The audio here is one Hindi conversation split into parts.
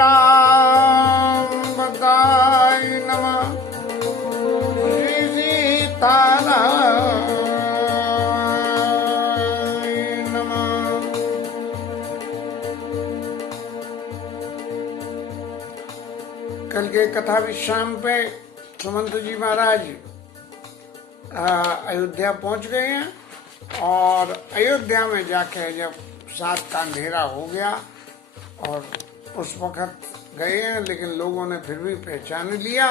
राम बताय नमः श्री सीताराय नमः। कल के कथा विश्राम पे सुमंत जी महाराज अयोध्या पहुंच गए हैं और अयोध्या में जाके जब रात का अंधेरा हो गया और उस वक्त गए हैं, लेकिन लोगों ने फिर भी पहचान लिया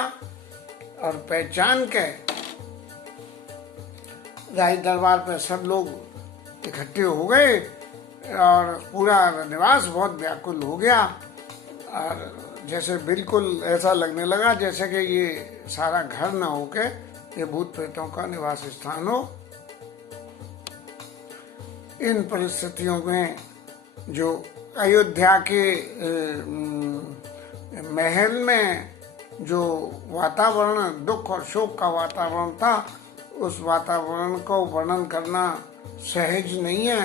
और पहचान के राज दरबार पे सब लोग इकट्ठे हो गए और पूरा निवास बहुत व्याकुल हो गया और जैसे बिल्कुल ऐसा लगने लगा जैसे कि ये सारा घर न होके ये भूत प्रेतों का निवास स्थान हो। इन परिस्थितियों में जो अयोध्या के महल में जो वातावरण दुख और शोक का वातावरण था, उस वातावरण को वर्णन करना सहज नहीं है,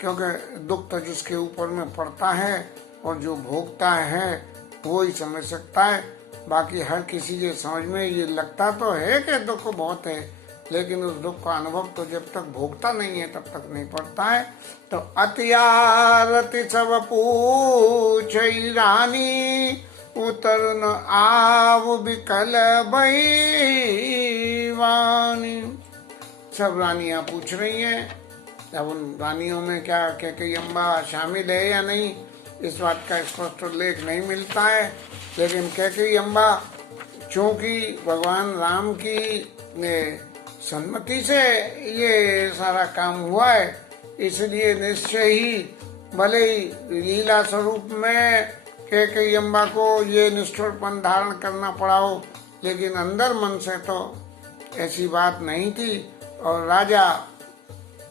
क्योंकि दुख तो जिसके ऊपर में पड़ता है और जो भोगता है वो ही समझ सकता है। बाकी हर किसी के समझ में ये लगता तो है कि दुख बहुत है, लेकिन उस दुख का अनुभव तो जब तक भोगता नहीं है तब तक नहीं पड़ता है। तो अतियारति सब पूछ रानी उतर न आव बिकल वानी। सब रानियां पूछ रही हैं। अब उन रानियों में क्या कैकेयी अम्बा शामिल है या नहीं, इस बात का स्पष्ट उल्लेख नहीं मिलता है, लेकिन कैकेयी अम्बा चूंकि भगवान राम की सम्मति से ये सारा काम हुआ है, इसलिए निश्चय ही भले ही लीला स्वरूप में कैकेयी अम्बा को ये निष्ठुरपन धारण करना पड़ा हो, लेकिन अंदर मन से तो ऐसी बात नहीं थी। और राजा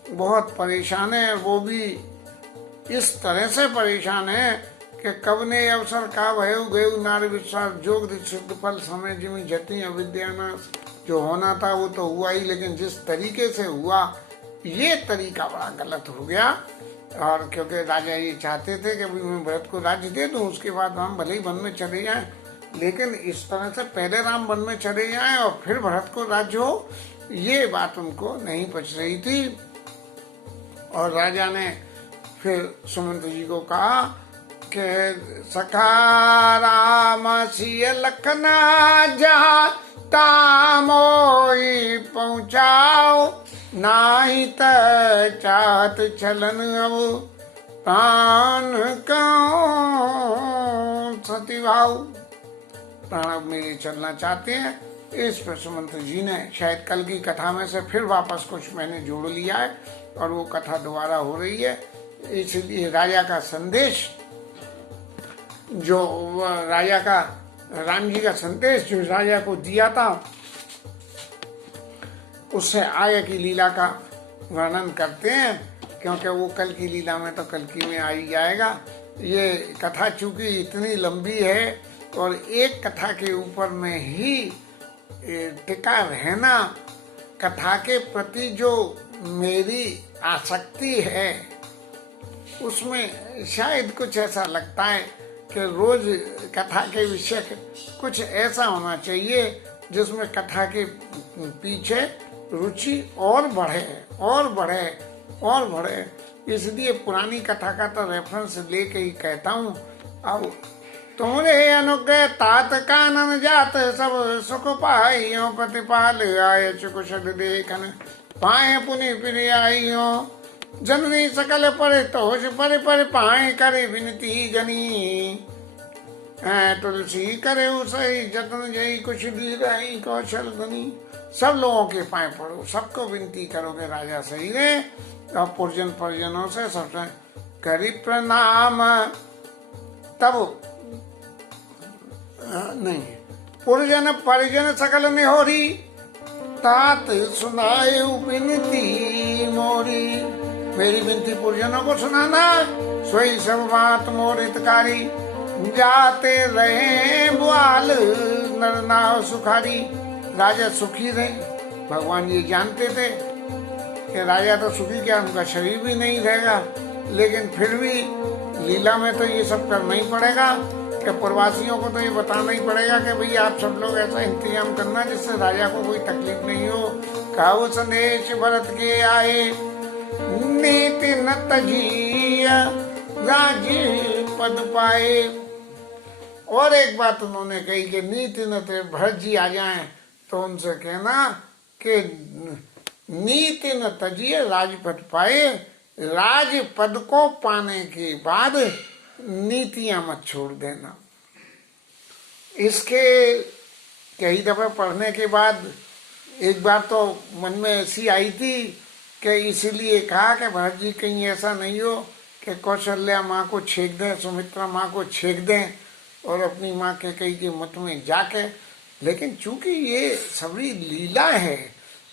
बहुत परेशान है, वो भी इस तरह से परेशान है कि कब ने अवसर का भयउ गयु नारी विश्वास जोग सिद्ध फल समय जिमी जति अविद्या नाश। जो होना था वो तो हुआ ही, लेकिन जिस तरीके से हुआ ये तरीका बड़ा गलत हो गया। और क्योंकि राजा ये चाहते थे कि मैं भरत को राज्य दे दूं, उसके बाद राम भले ही वन में चले जाएं, लेकिन इस तरह से पहले राम वन में चले जाएं और फिर भरत को राज्य हो, ये बात उनको नहीं पच रही थी। और राजा ने फिर सुमंत जी को कहा कि सखा राम सिय लखना जहाँ तामोई पहुँचाओ नाही त चाहत छलन अब प्राण कौन सती भाव। प्राण अब मेरे चलना चाहते हैं। इस पर सुमंत जी ने शायद कल की कथा में से फिर वापस कुछ मैंने जोड़ लिया है और वो कथा दोबारा हो रही है। इसलिए राजा का संदेश जो राजा का राम जी का संदेश जो राजा को दिया था, उससे आगे की लीला का वर्णन करते हैं, क्योंकि वो कल की लीला में तो कल की में आ ही जाएगा। ये कथा चूंकि इतनी लंबी है और एक कथा के ऊपर में ही टिका रहना, कथा के प्रति जो मेरी आसक्ति है उसमें शायद कुछ ऐसा लगता है कि रोज कथा के विषय कुछ ऐसा होना चाहिए जिसमें कथा के पीछे रुचि और बढ़े और बढ़े और बढ़े। इसलिए पुरानी कथा का तो रेफरेंस लेके ही कहता हूँ। अब तुमरे अनुग्रह तात कानन जात सब सुख पाइयो प्रतिपाल आय कुशल देखन पाए पुनि फिर आइयो जननी सकल परे तोष परे परे पाए करे विनती जनी तुलसी करे सही जतन जई कुछ दी कौशल धनी। सब लोगों के पाए पड़ो, सबको विनती करोगे राजा सही रे। और पुरजन परिजनों से सबसे करी प्रणाम, तब नहीं पुरजन परिजन सकल निहोरी तात सुनाए विनती मोरी। मेरी विनती पुरजनों को सुनाना, सोई सब बात मोरितकारी जाते रहे बुआल नर नाव सुखारी। राजा सुखी रहे, भगवान ये जानते थे कि राजा तो सुखी क्या, उनका शरीर भी नहीं रहेगा, लेकिन फिर भी लीला में तो ये सब करना ही पड़ेगा। कि प्रवासियों को तो ये बताना ही पड़ेगा कि भाई आप सब लोग ऐसा इंतजाम करना जिससे राजा को कोई तकलीफ नहीं हो। कहो संदेश भरत के आए, नीति न तजिया राज पद पाए। और एक बात उन्होंने कही कि नीति न तो भरत जी आ जाएं तो उनसे कहना कि नीति न तजिए राजपद पाए, राजपद को पाने के बाद नीतियां मत छोड़ देना। इसके कई दफे पढ़ने के बाद एक बार तो मन में ऐसी आई थी कि इसीलिए कहा कि भरत जी कहीं ऐसा नहीं हो कि कौशल्या माँ को छेक दें, सुमित्रा माँ को छेक दें और अपनी माँ के कई के मत में जाके। लेकिन चूंकि ये सभी लीला है,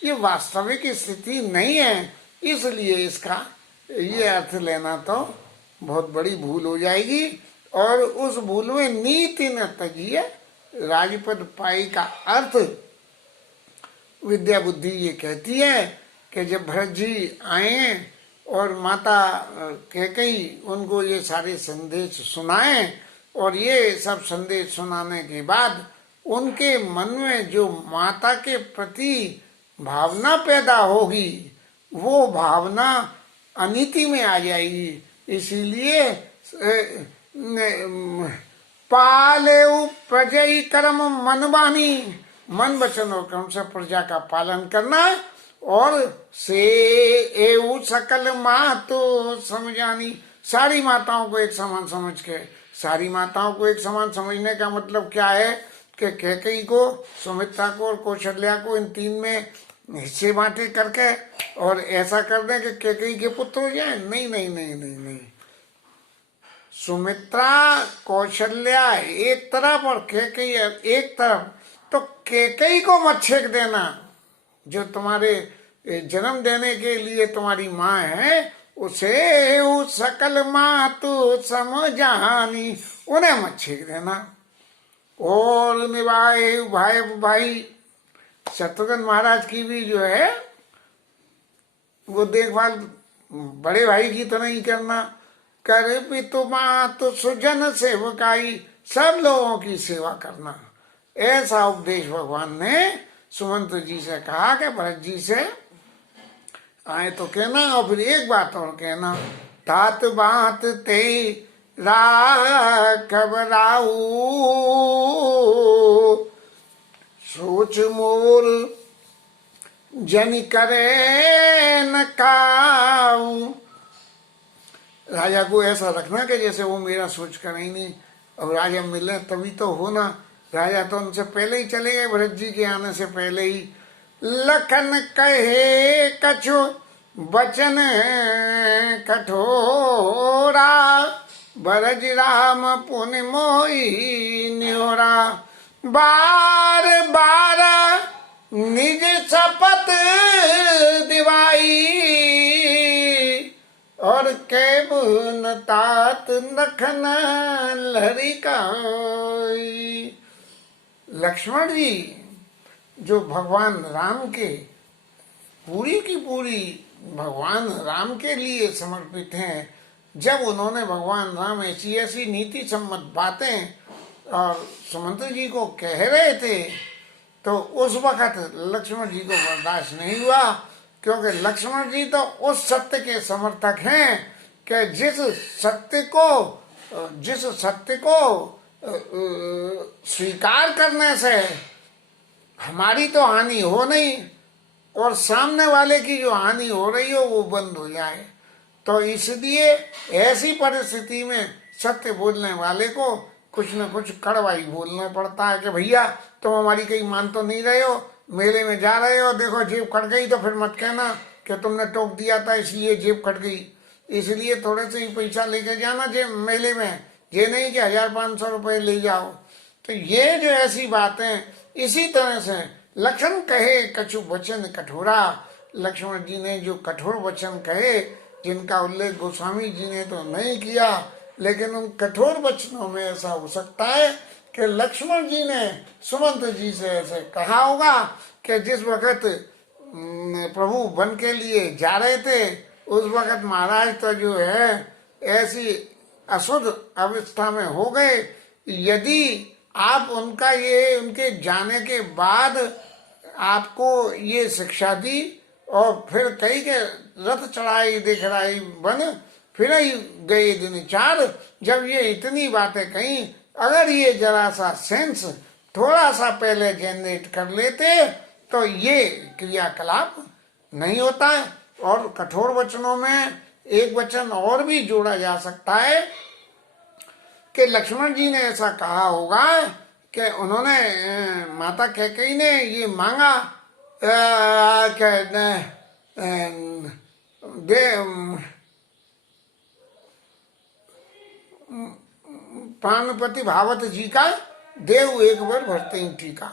ये वास्तविक स्थिति नहीं है, इसलिए इसका ये अर्थ लेना तो बहुत बड़ी भूल हो जाएगी। और उस भूल में नीति न तजिए राजपद पाई का अर्थ विद्या बुद्धि ये कहती है कि जब भरत जी आए और माता कैकेयी उनको ये सारे संदेश सुनाए और ये सब संदेश सुनाने के बाद उनके मन में जो माता के प्रति भावना पैदा होगी वो भावना अनीति में आ जाएगी। इसीलिए पाले प्रजई कर्म मनवानी, मन वचन और कर्म से प्रजा का पालन करना। और से एवं सकल मातो समझानी, सारी माताओं को एक समान समझ के, सारी माताओं को एक समान समझने का मतलब क्या है कि कैकेयी को, सुमित्रा को और कौशल्या को इन तीन में हिस्से बांटे करके और ऐसा कर दें कि कैकेयी के पुत्र हो जाए। नहीं नहीं नहीं नहीं नहीं, सुमित्रा कौशल्या एक तरफ और कैकेयी एक तरफ। तो कैकेयी को मत छेक देना, जो तुम्हारे जन्म देने के लिए तुम्हारी माँ है, उसे उस सकल माँ तो समझानी, उन्हें मत छेक देना। और निभाए भाई शत्रुघ्न महाराज की भी जो है वो देखभाल बड़े भाई की तरह ही करना। कर पितु मातु सुजन सेवकाई, सब लोगों की सेवा करना। ऐसा उपदेश भगवान ने सुमंत्र जी से कहा कि भरत जी से आए तो कहना। और फिर एक बात और कहना, तात बात ते राघव राऊ, सोच मोर जन करे न काऊ। राजा को ऐसा रखना कि जैसे वो मेरा सोच कर ही नहीं। अब राजा मिले तभी तो हो ना, राजा तो उनसे पहले ही चले गए, भरत जी के आने से पहले ही। लखन कहे कछु बचन कठोरा, भरत राम पुन मोई न्योरा। बार बार निज शपथ दिवाई, और कैबुन तात नखन लहरिकाई। लक्ष्मण जी जो भगवान राम के पूरी की पूरी भगवान राम के लिए समर्पित हैं, जब उन्होंने भगवान राम ऐसी ऐसी नीति सम्मत बातें और सुमंत्र जी को कह रहे थे, तो उस वक्त लक्ष्मण जी को बर्दाश्त नहीं हुआ। क्योंकि लक्ष्मण जी तो उस सत्य के समर्थक हैं कि जिस सत्य को स्वीकार करने से हमारी तो हानि हो नहीं और सामने वाले की जो हानि हो रही हो वो बंद हो जाए। तो इसलिए ऐसी परिस्थिति में सत्य बोलने वाले को कुछ न कुछ कड़वाई बोलना पड़ता है कि भैया तुम हमारी कहीं मान तो नहीं रहे हो, मेले में जा रहे हो, देखो जेब कट गई तो फिर मत कहना कि तुमने टोक दिया था इसलिए जेब कट गई। इसलिए थोड़े से ही पैसा लेके जाना जेब मेले में, ये नहीं कि 1500 रुपये ले जाओ। तो ये जो ऐसी बातें, इसी तरह से लक्ष्मण कहे कछु वचन कठोरा, लक्ष्मण जी ने जो कठोर वचन कहे जिनका उल्लेख गोस्वामी जी ने तो नहीं किया, लेकिन उन कठोर वचनों में ऐसा हो सकता है कि लक्ष्मण जी ने सुमंत्र जी से ऐसे कहा होगा कि जिस वक्त प्रभु वन के लिए जा रहे थे उस वक्त महाराज तो जो है ऐसी अशुद्ध अवस्था में हो गए यदि आप उनके जाने के बाद आपको ये शिक्षा दी और फिर कई के रथ चढ़ाई दिखलाई बन फिर ही गए दिन चार, जब ये इतनी बातें कही, अगर ये जरा सा सेंस थोड़ा सा पहले जनरेट कर लेते तो ये क्रियाकलाप नहीं होता है। और कठोर वचनों में एक वचन और भी जोड़ा जा सकता है कि लक्ष्मण जी ने ऐसा कहा होगा कि उन्होंने माता कैकेयी ने ये मांगा प्राणपति भावत जी का देव एक बार भरते ही टीका,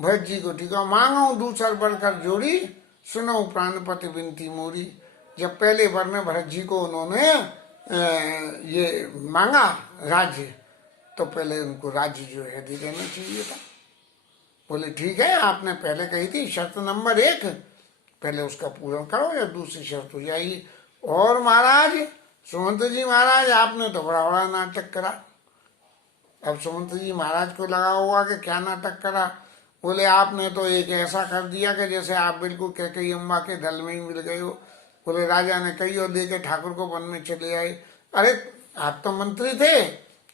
भरत जी को टीका मांगो दूसर बढ़कर जोड़ी, सुनो प्राणपति विनती मोरी। जब पहले बार में भरत जी को उन्होंने ये मांगा राज्य, तो पहले उनको राज्य जो है दे देना चाहिए था। बोले ठीक है, आपने पहले कही थी शर्त नंबर 1 पहले उसका पूरा करो या दूसरी शर्त हो जाएगी। और महाराज सुमंत जी महाराज आपने तो बड़ा बड़ा नाटक करा। अब सुमंत जी महाराज को लगा होगा कि क्या नाटक करा। बोले आपने तो एक ऐसा कर दिया कि जैसे आप बिल्कुल कैकेयी अम्बा के दल में ही मिल गए हो। बोले राजा ने कही और लेके ठाकुर को वन में चले आए। अरे आप तो मंत्री थे,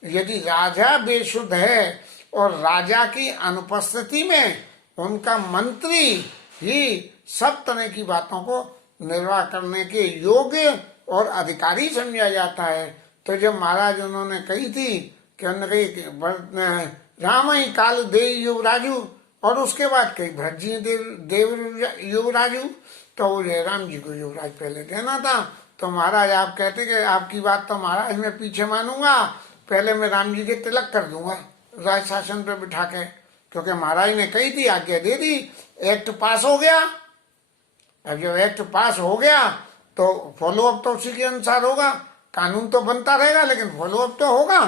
यदि राजा बेशुद्ध है और राजा की अनुपस्थिति में उनका मंत्री ही सब तरह की बातों को निर्वाह करने के योग्य और अधिकारी समझा जाता है, तो जब महाराज उन्होंने कही थी कि उन्होंने कही राम ही काल दे युवराजू, और उसके बाद कही भरत जी देव युवराजू, तो वो जयराम जी को युवराज पहले देना था। तो महाराज आप कहते कि आपकी बात तो महाराज मैं पीछे मानूंगा, पहले मैं राम जी के तिलक कर दूंगा राज शासन पर बिठा के, क्योंकि महाराज ने कही थी, आज्ञा दे दी, एक्ट पास हो गया। अब जब एक्ट पास हो गया तो फॉलो अप तो उसी के अनुसार होगा, कानून तो बनता रहेगा लेकिन फॉलो अप तो होगा,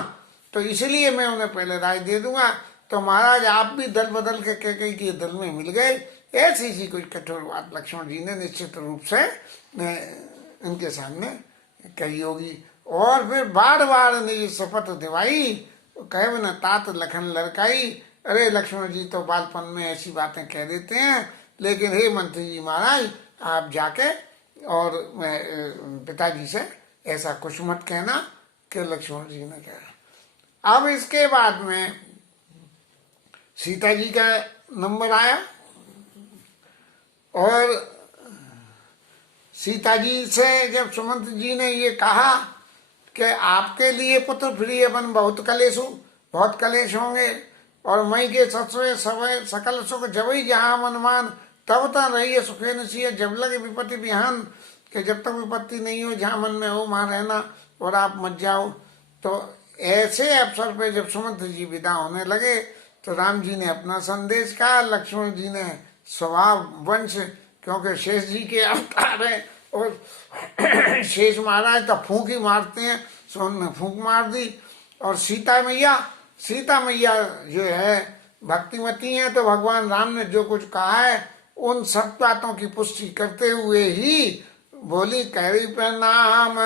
तो इसलिए मैं उन्हें पहले राज दे दूंगा। तो महाराज आप भी दल बदल के कैकेयी के दल में मिल गए। ऐसी ही कोई कठोर बात लक्ष्मण जी ने निश्चित रूप से उनके सामने कही होगी। और फिर बार बार ने शपथ दिवाई, कहे न तात लखन लड़काई। अरे लक्ष्मण जी तो बालपन में ऐसी बातें कह देते हैं, लेकिन हे मंत्री जी महाराज आप जाके और पिताजी से ऐसा कुछ मत कहना कि लक्ष्मण जी ने कहा। अब इसके बाद में सीता जी का नंबर आया और सीता जी से जब सुमंत जी ने ये कहा कि आपके लिए पुत्र प्रिय बन बहुत कलेश हो, बहुत कलेश होंगे, और मई के ससुए सवय सकल सुख जबई जहाँ मनमान, तब तक रहिए सुखे नसीय जब लगे विपत्ति बिहान, कि जब तक विपत्ति नहीं हो जहाँ मन में हो वहाँ रहना और आप मत जाओ। तो ऐसे अवसर पे जब सुमंत जी विदा होने लगे तो राम जी ने अपना संदेश कहा, लक्ष्मण जी ने स्वभाव वंश, क्योंकि शेष जी के अवतार है और शेष महाराज तो फूंक ही मारते हैं, सो उन्होंने फूंक मार दी। और सीता मैया जो है भक्तिमती हैं, तो भगवान राम ने जो कुछ कहा है उन सब बातों की पुष्टि करते हुए ही बोली, कैरी प्रणाम।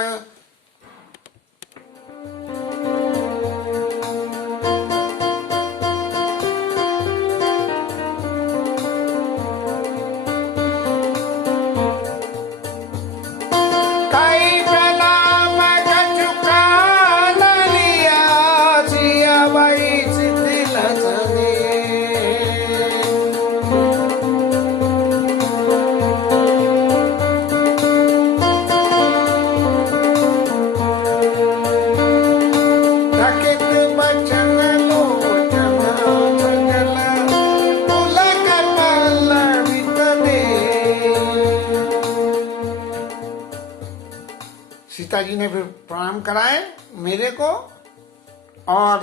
सीता जी ने फिर प्रणाम कराए मेरे को और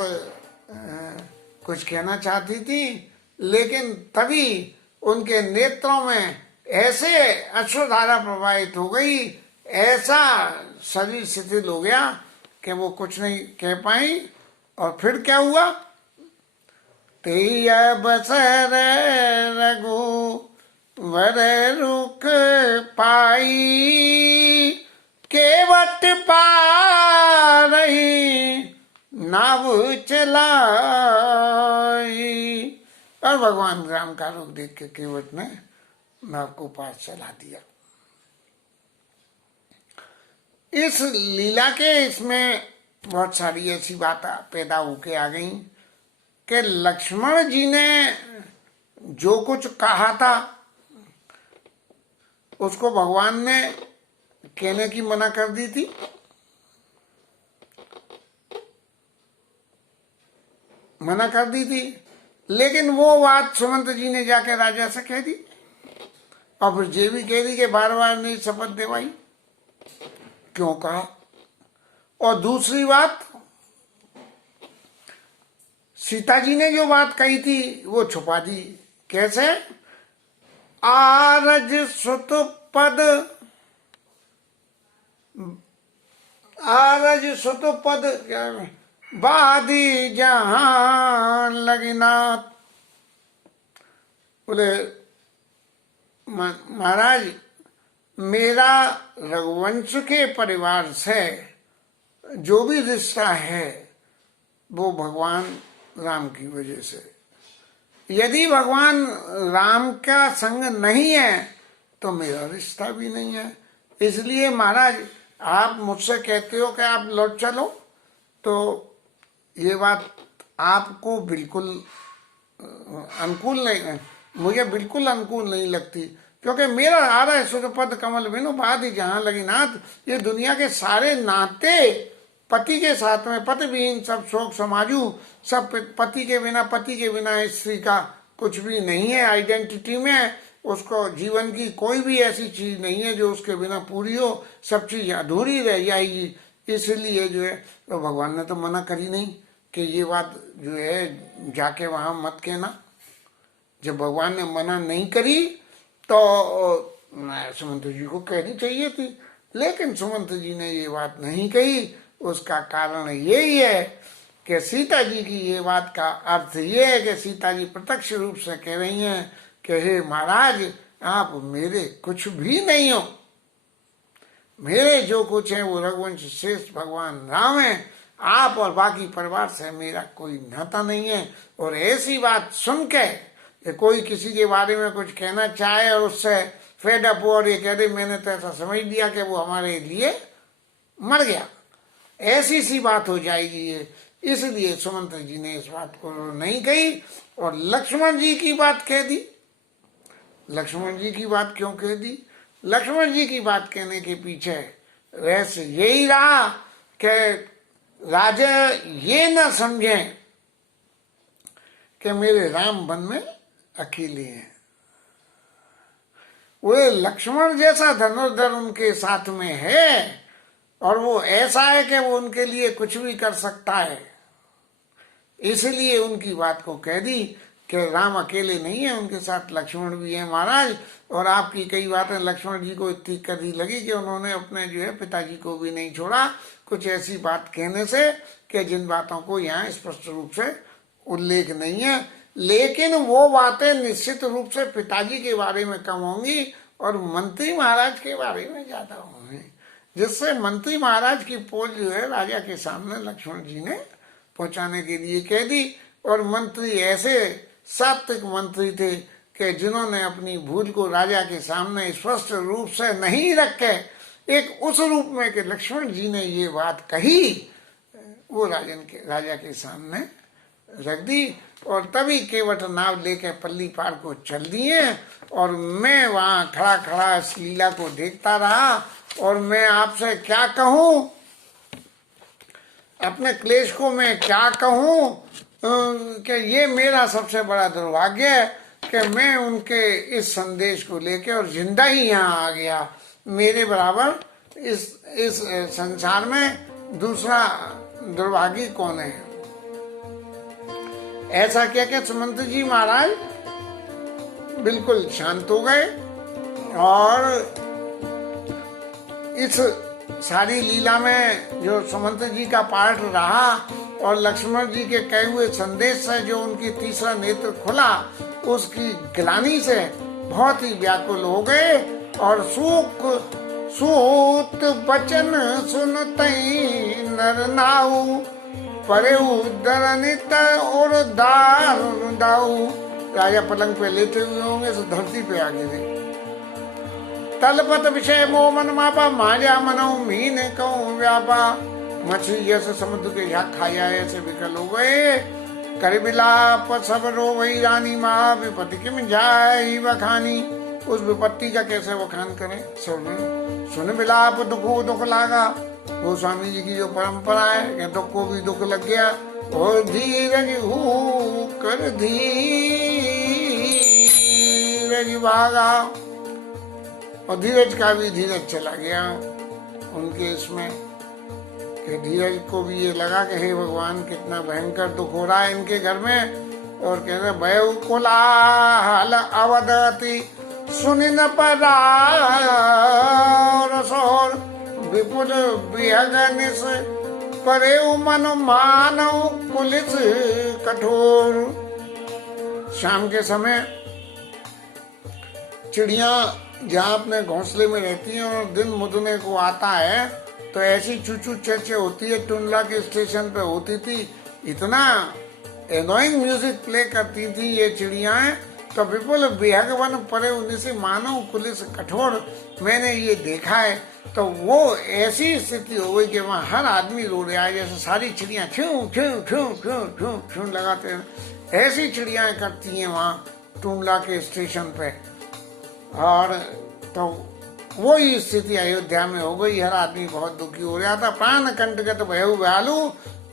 कुछ कहना चाहती थी, लेकिन तभी उनके नेत्रों में ऐसे अश्रुधारा प्रवाहित हो गई, ऐसा शरीर शिथिल हो गया कि वो कुछ नहीं कह पाई। और फिर क्या हुआ, तेया बसर रघु वर रुख पाई, केवट पा रही नाव चलाई। और भगवान राम का रूप देख के केवट ने नाव को पार चला दिया। इस लीला के इसमें बहुत सारी ऐसी बात पैदा होके आ गई कि लक्ष्मण जी ने जो कुछ कहा था उसको भगवान ने कहने की मना कर दी थी। मना कर दी थी, लेकिन वो बात सुमंत जी ने जाके राजा से कह दी और फिर ये भी कह दी कि बार बार नहीं शपथ दिलवाई। क्यों कहा? और दूसरी बात, सीता जी ने जो बात कही थी वो छुपा दी। कैसे? आरज सुत पद, आरज सुत पद बादी जहां लगनाथ। बोले महाराज, मेरा रघुवंश के परिवार से जो भी रिश्ता है वो भगवान राम की वजह से। यदि भगवान राम का संग नहीं है तो मेरा रिश्ता भी नहीं है। इसलिए महाराज, आप मुझसे कहते हो कि आप लौट चलो, तो ये बात आपको बिल्कुल अनुकूल नहीं, मुझे बिल्कुल अनुकूल नहीं लगती। क्योंकि मेरा आ रहा है सुध पद कमल बिनु बात ही जहां लगी नाथ। ये दुनिया के सारे नाते पति के साथ में, पति विहीन सब शोक समाजू। सब पति के बिना स्त्री का कुछ भी नहीं है। आइडेंटिटी में उसको जीवन की कोई भी ऐसी चीज नहीं है जो उसके बिना पूरी हो। सब चीज अधूरी रह जाएगी। इसलिए जो है, तो भगवान ने तो मना करी नहीं कि ये बात जो है जाके वहां मत कहना। जब भगवान ने मना नहीं करी तो सुमंत जी को कहनी चाहिए थी, लेकिन सुमंत जी ने ये बात नहीं कही। उसका कारण यही है कि सीता जी की ये बात का अर्थ ये है कि सीता जी प्रत्यक्ष रूप से कह रही हैं कि हे महाराज, आप मेरे कुछ भी नहीं हो। मेरे जो कुछ है वो रघुवंश श्रेष्ठ भगवान राम है। आप और बाकी परिवार से मेरा कोई नाता नहीं है। और ऐसी बात सुन के कोई किसी के बारे में कुछ कहना चाहे और उससे फेड अप और ये कह दे मैंने तो ऐसा समझ लिया कि वो हमारे लिए मर गया, ऐसी सी बात हो जाएगी ये। इसलिए सुमंत जी ने इस बात को नहीं कही और लक्ष्मण जी की बात कह दी। लक्ष्मण जी की बात क्यों कह दी? लक्ष्मण जी की बात कहने के पीछे रहस्य यही रहा कि राजा ये न समझे कि मेरे राम वन में अकेले हैं। वो लक्ष्मण जैसा धनुर्धर उनके साथ में है और वो ऐसा है कि वो उनके लिए कुछ भी कर सकता है। इसलिए उनकी बात को कह दी कि राम अकेले नहीं है, उनके साथ लक्ष्मण भी है महाराज। और आपकी कई बातें लक्ष्मण जी को इतनी कड़ी लगी कि उन्होंने अपने जो है पिताजी को भी नहीं छोड़ा कुछ ऐसी बात कहने से कि जिन बातों को यहाँ स्पष्ट रूप से उल्लेख नहीं है। लेकिन वो बातें निश्चित रूप से पिताजी के बारे में कम होंगी और मंत्री महाराज के बारे में ज्यादा होंगी, जिससे मंत्री महाराज की पोल जो है राजा के सामने लक्ष्मण जी ने पहुंचाने के लिए कह दी। और मंत्री ऐसे सात्विक मंत्री थे कि जिन्होंने अपनी भूल को राजा के सामने स्पष्ट रूप से नहीं रखे, एक उस रूप में कि लक्ष्मण जी ने ये बात कही, वो राजा के सामने रख दी। और तभी केवट नाव लेके पल्ली पार को चल दिए और मैं वहां खड़ा खड़ा इस लीला को देखता रहा। और मैं आपसे क्या कहूं, अपने क्लेश को मैं क्या कहूं कि ये मेरा सबसे बड़ा दुर्भाग्य है कि मैं उनके इस संदेश को लेके और जिंदा ही यहाँ आ गया। मेरे बराबर इस संसार में दूसरा दुर्भागी कौन है। ऐसा क्या कि सुमंत जी महाराज बिल्कुल शांत हो गए और इस सारी लीला में जो सुमंत जी का पार्ट रहा और लक्ष्मण जी के कहे हुए संदेश से जो उनकी तीसरा नेत्र खुला, उसकी ग्लानि से बहुत ही व्याकुल हो गए। और सूत बचन सुनते नर नाऊ परे उदरनित और दारुण दाऊ। राजा पलंग पे लेटे हुए होंगे तो धरती पे आ गिरे। तलपत विषय मोह मन मापा, माजा मनो मीन कहूँ व्यापा। मछली जैसे समुद्र के झाग खाया ऐसे विकल हो गए। कर बिलाप सब रो वही रानी माँ, विपत्ति किम जाए बखानी। उस विपत्ति का कैसे वखान करें। सुन बिलाप दुखो दुख लागा। वो स्वामी जी की जो परंपरा है कि दुख को भी दुख लग गया। और धीरज हु कर धीरज भागा। और धीरज का भी धीरज चला गया उनके इसमें, कि धीरज को भी ये लगा कि हे भगवान कितना भयंकर दुख हो रहा है इनके घर में। और कहते भय कोलाहल अवदति सुनि न परासोर, विपुल विहगनिस परे मन मानव पुलिस कठोर। शाम के समय चिड़िया जहाँ अपने घोंसले में रहती हैं और दिन मुदने को आता है तो ऐसी चूचू चर्चे होती है। टुंडला के स्टेशन पे होती थी, इतना एनोइंग म्यूजिक प्ले करती थी ये चिड़ियाएं। तो विपुल विहगवन परे उन्हीं से मानव पुलिस कठोर, मैंने ये देखा है। तो वो ऐसी स्थिति हो गई कि वहाँ हर आदमी रो रहा है, जैसे सारी चिड़ियाँ छू छू छू छू छू छू लगाते हैं। ऐसी चिड़ियाएं करती हैं वहाँ टुंडला के स्टेशन पे। और तो वही स्थिति अयोध्या में हो गई। हर आदमी बहुत दुखी हो रहा था। प्राण कंटगत भयउ व्यालु,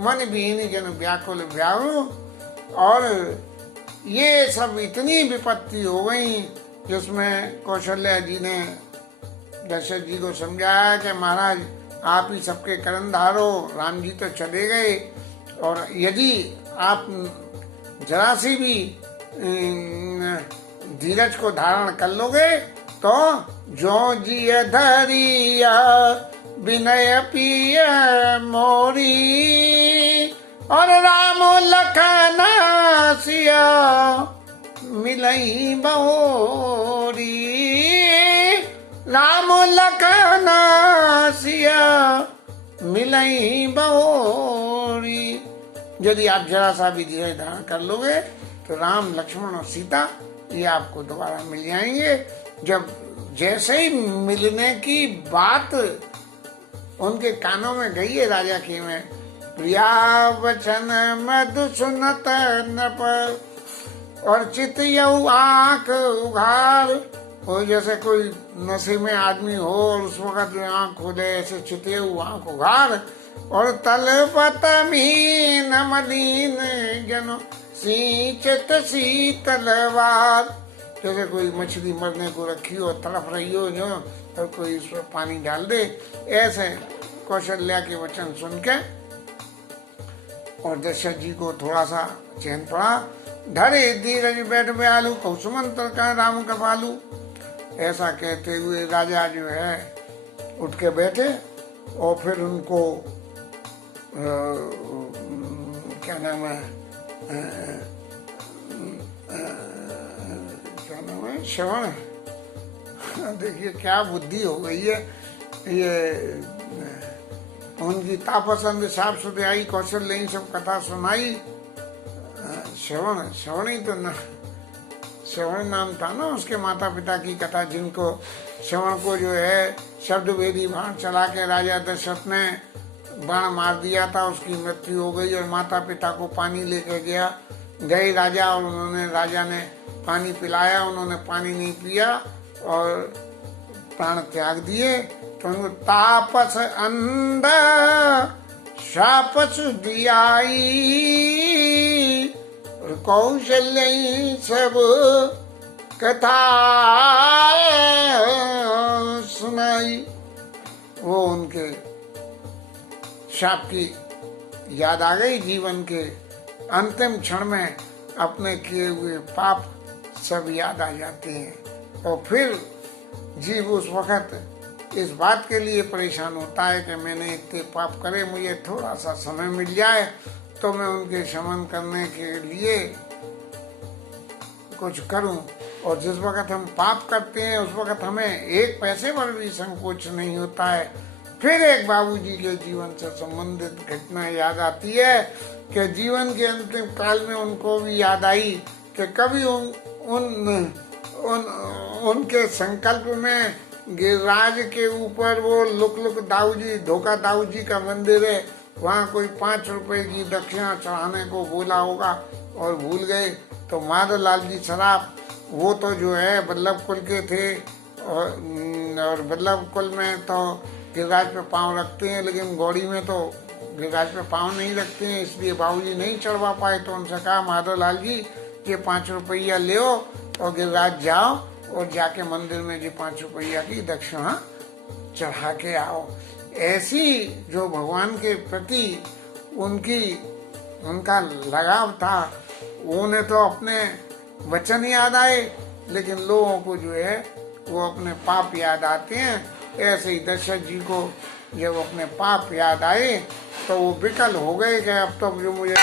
मन विहीन जन व्याकुल व्याहु। और ये सब इतनी विपत्ति हो गई जिसमें कौशल्या जी ने दशरथ जी को समझाया कि महाराज आप ही सबके करण धारो, राम जी तो चले गए और यदि आप जरा सी भी धीरज को धारण कर लोगे तो जो जिय धरिया विनय पिय मोरी, और राम लखन सिया मिलई बहोरी। राम लखन सिया मिलई बहोरी। यदि आप जरा सा भी धीरज धारण कर लोगे तो राम लक्ष्मण और सीता ये आपको दोबारा मिल जाएंगे। जब जैसे ही मिलने की बात उनके कानों में गई है राजा के में, प्रिया वचन मधु सुनत नप, और चित यऊ आंख उघार। वो जैसे कोई नशे में आदमी हो और उस वक्त आंख खोले, ऐसे चित यऊ आंख उघार। और तलपत मीन मदीन जनो सींचत शीतलवार। जैसे कोई मछली मरने को रखी हो, तड़प रही हो जो, और कोई उसमें पानी डाल दे, ऐसे कौशल्या के वचन सुन के और दशरथ जी को थोड़ा सा चैन पड़ा। धरे धीरज बैठ ब्यालू, कौसुमंत्र का राम कपालू। ऐसा कहते हुए राजा जो है उठ के बैठे और फिर उनको क्या नाम है, श्रवण। देखिए क्या बुद्धि हो गई है ये। उनकी तापसंद साफ सुधाई, कौशल्या ही सब कथा सुनाई। श्रवण ही तो न, श्रवण नाम था ना उसके माता पिता की कथा, जिनको श्रवण को जो है शब्द वेदी बाण चला के राजा दशरथ ने बाण मार दिया था, उसकी मृत्यु हो गई और माता पिता को पानी लेके गए राजा, और उन्होंने राजा ने पानी पिलाया, उन्होंने पानी नहीं पिया और प्राण त्याग दिए। तो उनको तापस अंध शापस दियाई, और कौशल्या सब कथा सुनाई। वो उनके शाप की याद आ गई। जीवन के अंतिम क्षण में अपने किए हुए पाप सब याद आ जाते हैं और फिर जीव उस वक्त इस बात के लिए परेशान होता है कि मैंने इतने पाप करे, मुझे थोड़ा सा समय मिल जाए तो मैं उनके शमन करने के लिए कुछ करूं। और जिस वक्त हम पाप करते हैं उस वक्त हमें एक पैसे पर भी संकोच नहीं होता है। फिर एक बाबूजी के जीवन से संबंधित घटना याद आती है कि जीवन के अंतिम काल में उनको भी याद आई कि कभी उनके संकल्प में गिरिराज के ऊपर वो लुक दाऊ जी, धोखा दाऊ जी का मंदिर है, वहाँ कोई 5 रुपए की दक्षिणा चढ़ाने को बोला होगा और भूल गए। तो माधवलाल जी सराफ वो तो जो है बल्लभ कुल के थे और बल्लभ कुल में तो गिरिराज पे पाँव रखते हैं, लेकिन गौड़ी में तो गिरिराज पे पाँव नहीं रखते हैं, इसलिए बाबूजी नहीं चढ़वा पाए। तो उनसे कहा माधवलाल जी ये 5 रुपया ले और गिरिराज जाओ और जाके मंदिर में जो 5 रुपया की दक्षिणा चढ़ा के आओ। ऐसी जो भगवान के प्रति उनका लगाव था, उन्हें तो अपने वचन याद आए, लेकिन लोगों को जो है वो अपने पाप याद आते हैं। ऐसे ही दशरथ जी को जब अपने पाप याद आए तो वो विकल हो गए कि अब तो जो मुझे